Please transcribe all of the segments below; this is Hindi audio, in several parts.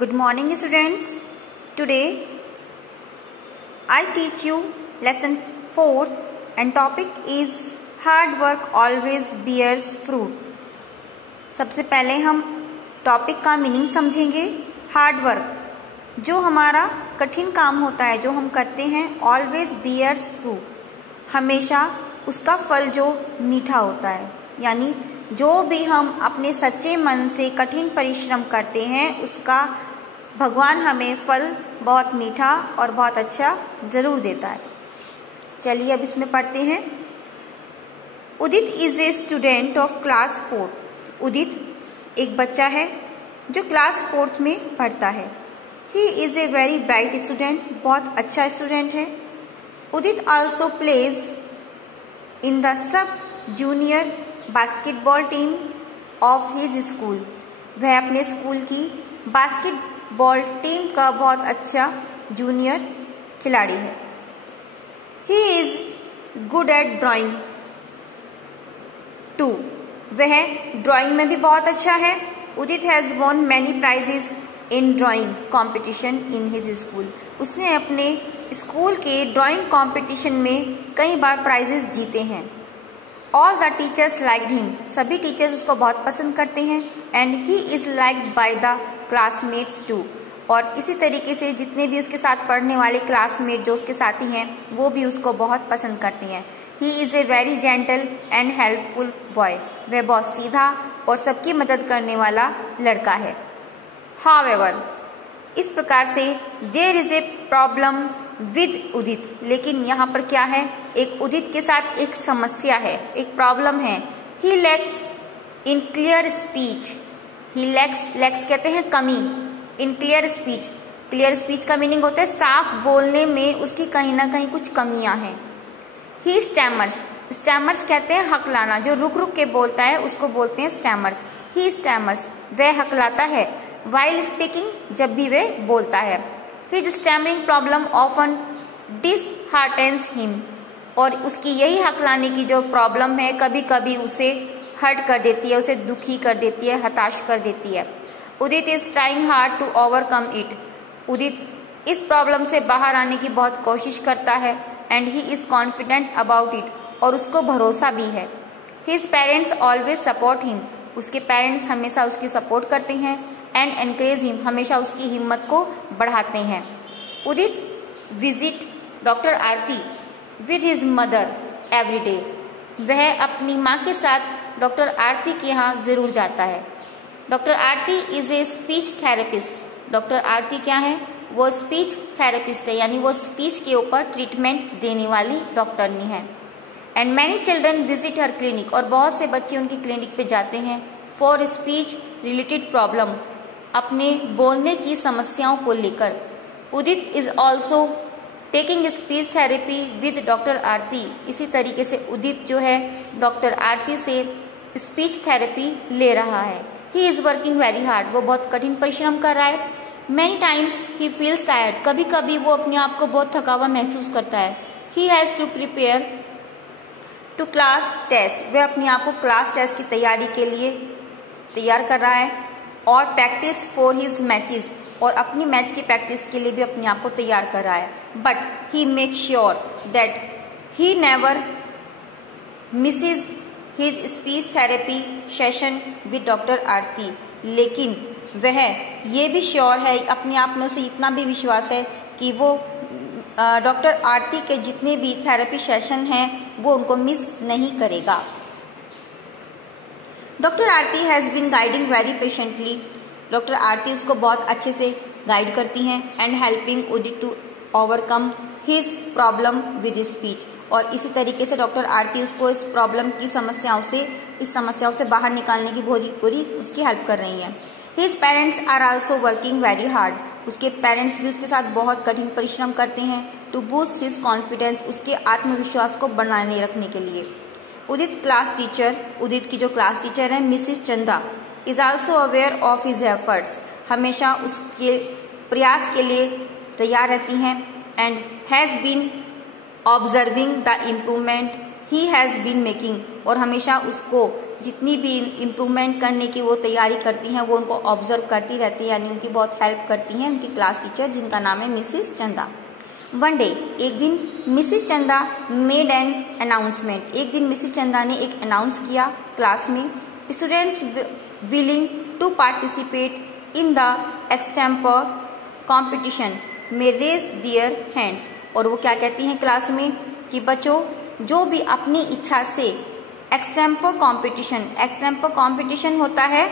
Good morning students. Today I teach you lesson 4 and topic is hard work always bears fruit. सबसे पहले हम टॉपिक का मीनिंग समझेंगे। हार्ड वर्क, जो हमारा कठिन काम होता है, जो हम करते हैं, ऑलवेज बियर्स फ्रूट, हमेशा उसका फल जो मीठा होता है। यानी जो भी हम अपने सच्चे मन से कठिन परिश्रम करते हैं उसका भगवान हमें फल बहुत मीठा और बहुत अच्छा जरूर देता है। चलिए अब इसमें पढ़ते हैं। Udit is a student of class 4। Udit एक बच्चा है जो क्लास 4 में पढ़ता है। He is a very bright student, बहुत अच्छा स्टूडेंट है। Udit also plays in the sub junior basketball team of his school. वह अपने स्कूल की बास्केटबॉल टीम का बहुत अच्छा जूनियर खिलाड़ी है। He is good at drawing too. वह ड्राइंग में भी बहुत अच्छा है। Udit has won many prizes in drawing competition in his school. उसने अपने स्कूल के ड्राइंग कॉम्पिटिशन में कई बार प्राइजेस जीते हैं। All the teachers like him. सभी टीचर्स उसको बहुत पसंद करते हैं। And he is liked by the classmates too. और इसी तरीके से जितने भी उसके साथ पढ़ने वाले क्लासमेट जो उसके साथी हैं वो भी उसको बहुत पसंद करते हैं। ही is a very gentle and helpful boy. वह बहुत सीधा और सबकी मदद करने वाला लड़का है। हाउएवर, इस प्रकार से there is a problem with Udit. लेकिन यहाँ पर क्या है, एक उदित के साथ एक समस्या है, एक प्रॉब्लम है। ही लैक्स इन क्लियर स्पीच। ही लैक्स कहते हैं कमी। In clear speech, clear speech का मीनिंग होता है साफ बोलने में उसकी कहीं ना कहीं कुछ कमियां हैं। ही स्टैमर्स, स्टैमर्स कहते हैं हकलाना, जो रुक रुक के बोलता है उसको बोलते हैं स्टैमर्स। ही स्टैमर्स, वह हकलाता है। वाइल स्पीकिंग, जब भी वह बोलता है। His stammering problem often disheartens him. और उसकी यही हकलाने की जो प्रॉब्लम है कभी कभी उसे हर्ट कर देती है, उसे दुखी कर देती है, हताश कर देती है। Udit is trying hard to overcome it. Udit इस प्रॉब्लम से बाहर आने की बहुत कोशिश करता है। And he is confident about it, और उसको भरोसा भी है। His parents always support him. उसके पेरेंट्स हमेशा उसकी सपोर्ट करते हैं। एंड एनकरेज हिम, हमेशा उसकी हिम्मत को बढ़ाते हैं। Udit visit doctor Aarti with his mother every day. वह अपनी माँ के साथ डॉक्टर आरती के यहाँ जरूर जाता है। Doctor Aarti is a speech therapist. Doctor Aarti क्या है, वो स्पीच थेरेपिस्ट है, यानी वो स्पीच के ऊपर ट्रीटमेंट देने वाली डॉक्टरनी है। And many children visit her clinic, और बहुत से बच्चे उनकी क्लिनिक पे जाते हैं फॉर स्पीच रिलेटेड प्रॉब्लम, अपने बोलने की समस्याओं को लेकर। Udit is also taking speech therapy with doctor Aarti. इसी तरीके से उदित जो है डॉक्टर आरती से स्पीच थेरेपी ले रहा है। He is working very hard, वो बहुत कठिन परिश्रम कर रहा है। Many times he feels tired, कभी कभी वो अपने आप को बहुत थका हुआ महसूस करता है। He has to prepare to class test. वह अपने आप को क्लास टेस्ट की तैयारी के लिए तैयार कर रहा है। और प्रैक्टिस फॉर हिज मैचेस, और अपनी मैच की प्रैक्टिस के लिए भी अपने आप को तैयार कर रहा है। But he make sure that he never misses his speech therapy session with doctor Aarti. लेकिन वह ये भी श्योर है, अपने आप में उसे इतना भी विश्वास है कि वो डॉक्टर आरती के जितने भी थेरेपी सेशन हैं वो उनको मिस नहीं करेगा। Doctor Aarti has been guiding very patiently. Doctor Aarti उसको बहुत अच्छे से गाइड करती हैं। And helping Udit to overcome his problem with speech. और इसी तरीके से डॉक्टर आरती उसको इस प्रॉब्लम की समस्याओं से बाहर निकालने की पूरी उसकी हेल्प कर रही हैं। His parents are also working very hard. उसके पेरेंट्स भी उसके साथ बहुत कठिन परिश्रम करते हैं टू बूस्ट हिज कॉन्फिडेंस, उसके आत्मविश्वास को बनाए रखने के लिए। उदित क्लास टीचर, उदित की जो क्लास टीचर है Mrs Chanda, is also aware of his efforts. हमेशा उसके प्रयास के लिए तैयार रहती हैं। And has been observing the improvement he has been making, और हमेशा उसको जितनी भी इम्प्रूवमेंट करने की वो तैयारी करती हैं वो उनको ऑब्जर्व करती रहती है, यानी उनकी बहुत हेल्प करती हैं उनकी क्लास टीचर जिनका नाम है मिसिस चंदा। वन डे, एक दिन मिसिस चंदा मेड एन अनाउंसमेंट, एक दिन मिसिस चंदा ने एक अनाउंस किया क्लास में, students willing to participate in the extempore competition में रेज दियर हैंड्स। और वो क्या कहती हैं क्लास में कि बच्चों जो भी अपनी इच्छा से एक्सटेम्पर कॉम्पिटिशन होता है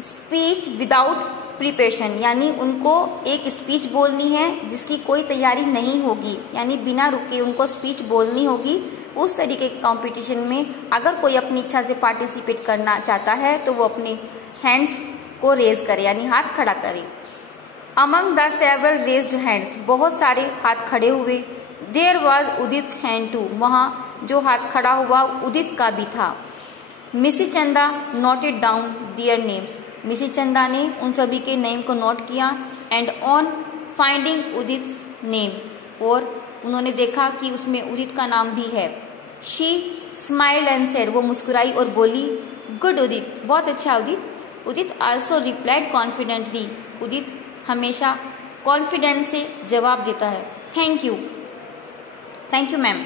स्पीच विदाउट प्रिपरेशन, यानी उनको एक स्पीच बोलनी है जिसकी कोई तैयारी नहीं होगी, यानी बिना रुके उनको स्पीच बोलनी होगी। उस तरीके के कॉम्पिटिशन में अगर कोई अपनी इच्छा से पार्टिसिपेट करना चाहता है तो वो अपने हैंड्स को रेज करे, यानी हाथ खड़ा करे। Among the several raised hands, बहुत सारे हाथ खड़े हुए। देयर वॉज उदित्स हैंड टू, वहाँ जो हाथ खड़ा हुआ उदित का भी था। Mrs Chanda noted down their names, Mrs Chanda ने उन सभी के नेम को नोट किया। And on finding Udit's name, और उन्होंने देखा कि उसमें उदित का नाम भी है। शी स्माइल्ड एंड सेड, वो मुस्कुराई और बोली गुड उदित, बहुत अच्छा Udit. Udit also replied confidently, Udit हमेशा कॉन्फिडेंस से जवाब देता है thank you ma'am.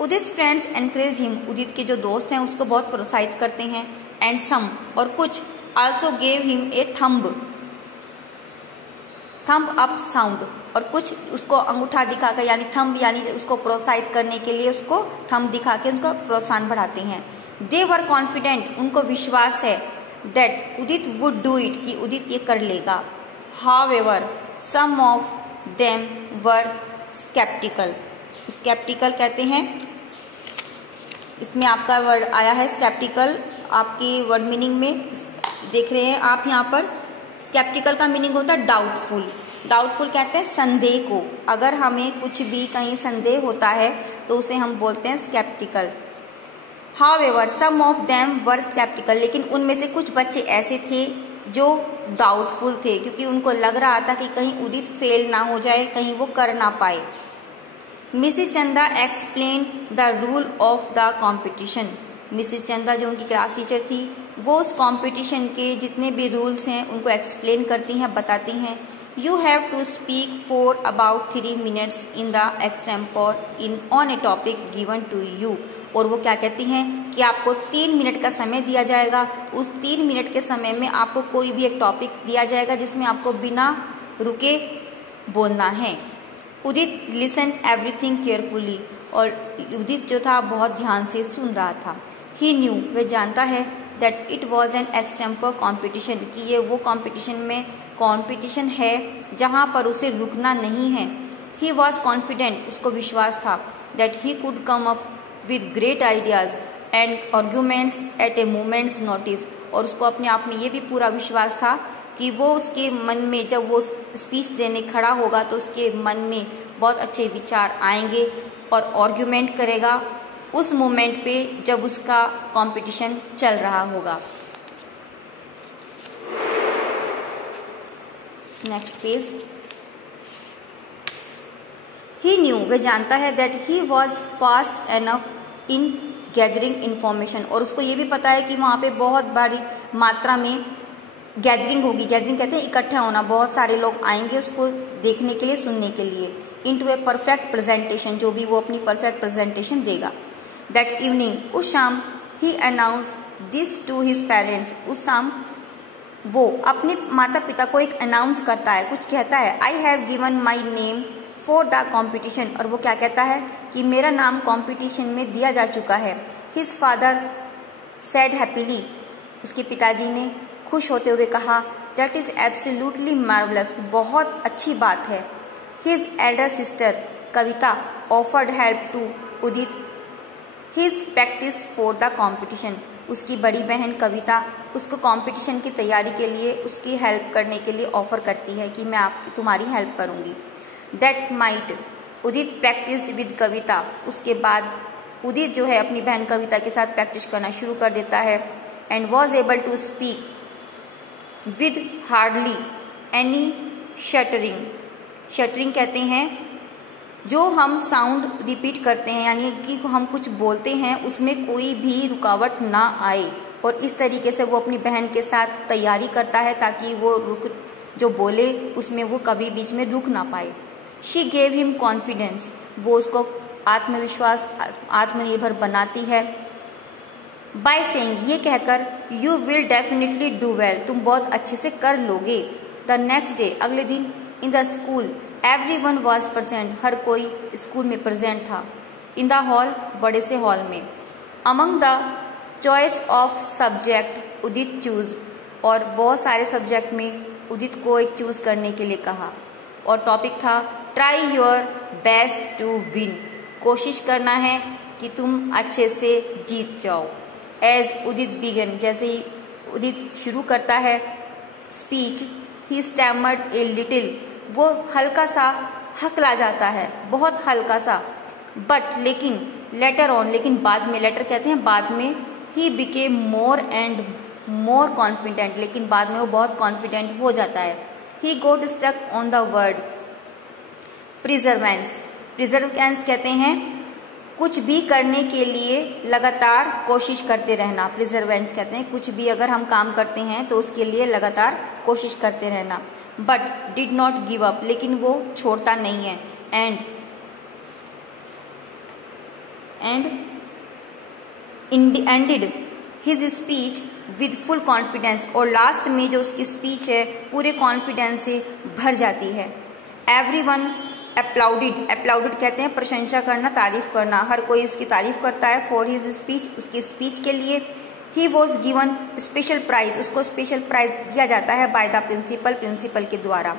Udit friends encourage him, Udit के जो दोस्त हैं उसको बहुत प्रोत्साहित करते हैं। एंड सम, और कुछ, also gave him a thumb up sound, और कुछ उसको अंगूठा दिखाकर, यानी थंब, यानी उसको प्रोत्साहित करने के लिए उसको थंब दिखा के उनका प्रोत्साहन बढ़ाते हैं। दे वर कॉन्फिडेंट, उनको विश्वास है that Udit would do it, कि उदित ये कर लेगा। However, some of them were skeptical. Skeptical कहते हैं, इसमें आपका वर्ड आया है skeptical, आपकी वर्ड मीनिंग में देख रहे हैं आप यहाँ पर। skeptical का मीनिंग होता है डाउटफुल। डाउटफुल कहते हैं संदेह को, अगर हमें कुछ भी कहीं संदेह होता है तो उसे हम बोलते हैं skeptical. However, some of them were skeptical, लेकिन उनमें से कुछ बच्चे ऐसे थे जो डाउटफुल थे, क्योंकि उनको लग रहा था कि कहीं उदित फेल ना हो जाए, कहीं वो कर ना पाए। मिसिस चंदा explain the rule of the competition, Mrs चंदा जो उनकी क्लास टीचर थी वो उस कॉम्पिटिशन के जितने भी रूल्स हैं उनको एक्सप्लेन करती हैं, बताती हैं। You have to speak for about 3 minutes in the extempore in on a topic given to you, और वो क्या कहती हैं कि आपको 3 मिनट का समय दिया जाएगा। उस 3 मिनट के समय में आपको कोई भी एक टॉपिक दिया जाएगा जिसमें आपको बिना रुके बोलना है। उदित लिसन एवरीथिंग केयरफुली, और उदित जो था बहुत ध्यान से सुन रहा था। ही न्यू, वह जानता है that it was an extempore competition, कि ये वो कॉम्पिटिशन है जहाँ पर उसे रुकना नहीं है। ही वॉज कॉन्फिडेंट, उसको विश्वास था that he could come up with great ideas and arguments at a moment's notice, और उसको अपने आप में ये भी पूरा विश्वास था कि वो उसके मन में जब वो स्पीच देने खड़ा होगा तो उसके मन में बहुत अच्छे विचार आएंगे और आर्ग्यूमेंट करेगा उस मोमेंट पे जब उसका कंपटीशन चल रहा होगा। Next page. ही न्यू, वह जानता है that he was fast enough in gathering information, और उसको ये भी पता है कि वहाँ पे बहुत बड़ी मात्रा में गैदरिंग होगी। गैदरिंग कहते हैं इकट्ठा होना, बहुत सारे लोग आएंगे उसको देखने के लिए, सुनने के लिए। इनटू ए परफेक्ट प्रेजेंटेशन, जो भी वो अपनी परफेक्ट प्रेजेंटेशन देगा। दैट इवनिंग, उस शाम, he announce this to his parents, उस शाम वो अपने माता पिता को एक अनाउंस करता है, कुछ कहता है। I have given my name for the competition, और वो क्या कहता है कि मेरा नाम कॉम्पिटिशन में दिया जा चुका है। हिज फादर सेड हैप्पीली, उसके पिताजी ने खुश होते हुए कहा दैट इज एब्सोल्युटली मार्वलस, बहुत अच्छी बात है। His elder sister Kavita offered help to Udit his practice for the competition, उसकी बड़ी बहन कविता उसको कंपटीशन की तैयारी के लिए उसकी हेल्प करने के लिए ऑफर करती है कि मैं तुम्हारी हेल्प करूंगी। That might Udit practice with Kavita, उसके बाद उदित जो है अपनी बहन कविता के साथ प्रैक्टिस करना शुरू कर देता है। And was able to speak with hardly any stuttering, stuttering कहते हैं जो हम साउंड रिपीट करते हैं यानी कि हम कुछ बोलते हैं उसमें कोई भी रुकावट ना आए, और इस तरीके से वो अपनी बहन के साथ तैयारी करता है ताकि वो जो बोले उसमें वो कभी बीच में रुक ना पाए। शी गेव हिम कॉन्फिडेंस, वो उसको आत्मविश्वास आत्मनिर्भर बनाती है। बाय सेइंग, ये कहकर, you will definitely do well, तुम बहुत अच्छे से कर लोगे। द नेक्स्ट डे, अगले दिन, in the school everyone was present, हर कोई स्कूल में प्रेजेंट था। इन द हॉल, बड़े से हॉल में। Among the choice of subject Udit choose, और बहुत सारे सब्जेक्ट में उदित को एक चूज करने के लिए कहा, और टॉपिक था try your best to win, कोशिश करना है कि तुम अच्छे से जीत जाओ। एज उदित बिगन, जैसे ही उदित शुरू करता है speech, he stammered a little, वो हल्का सा हकला जाता है, बहुत हल्का सा। बट, लेकिन, लेटर ऑन, लेकिन बाद में, लेटर कहते हैं बाद में, he became more and more confident, लेकिन बाद में वो बहुत कॉन्फिडेंट हो जाता है। He got stuck on the word perseverance, perseverance कहते हैं कुछ भी करने के लिए लगातार कोशिश करते रहना। प्रिजर्वेंस कहते हैं कुछ भी अगर हम काम करते हैं तो उसके लिए लगातार कोशिश करते रहना। But did not give up, लेकिन वो छोड़ता नहीं है। Ended his speech with full confidence, और लास्ट में जो उसकी स्पीच है पूरे कॉन्फिडेंस से भर जाती है। एवरीवन अप्लाउडेड, अप्लाउडेड कहते हैं प्रशंसा करना, तारीफ करना, हर कोई उसकी तारीफ करता है। फॉर हिज स्पीच, उसकी स्पीच के लिए। He was given special prize, उसको स्पेशल प्राइज दिया जाता है बाय द प्रिंसिपल, प्रिंसिपल के द्वारा।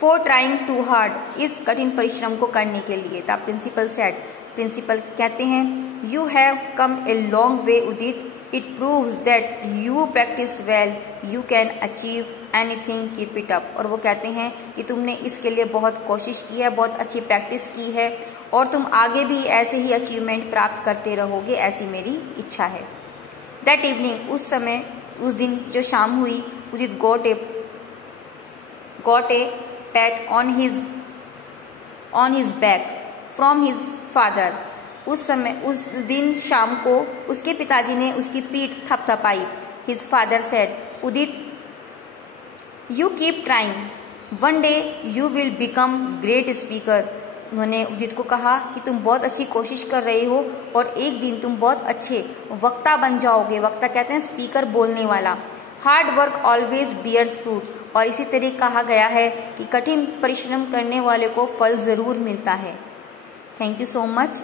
फॉर ट्राइंग टू हार्ड, इस कठिन परिश्रम को करने के लिए। द प्रिंसिपल सेड, प्रिंसिपल कहते हैं you have come a long way Udit, it proves that you practice well, you can achieve anything, keep it up. और वो कहते हैं कि तुमने इसके लिए बहुत कोशिश की है, बहुत अच्छी प्रैक्टिस की है, और तुम आगे भी ऐसे ही अचीवमेंट प्राप्त करते रहोगे, ऐसी मेरी इच्छा है। दैट इवनिंग, उस समय, उस दिन जो शाम हुई, Udit got a pat on his back from his father. उस समय, उस दिन शाम को उसके पिताजी ने उसकी पीठ थपथपाई। His father said, Udit, you keep trying, one day you will become great speaker. Udit उदित को कहा कि तुम बहुत अच्छी कोशिश कर रहे हो और एक दिन तुम बहुत अच्छे वक्ता बन जाओगे। वक्ता कहते हैं स्पीकर, बोलने वाला। Hard work always bears fruit, और इसी तरह कहा गया है कि कठिन परिश्रम करने वाले को फल जरूर मिलता है। Thank you so much.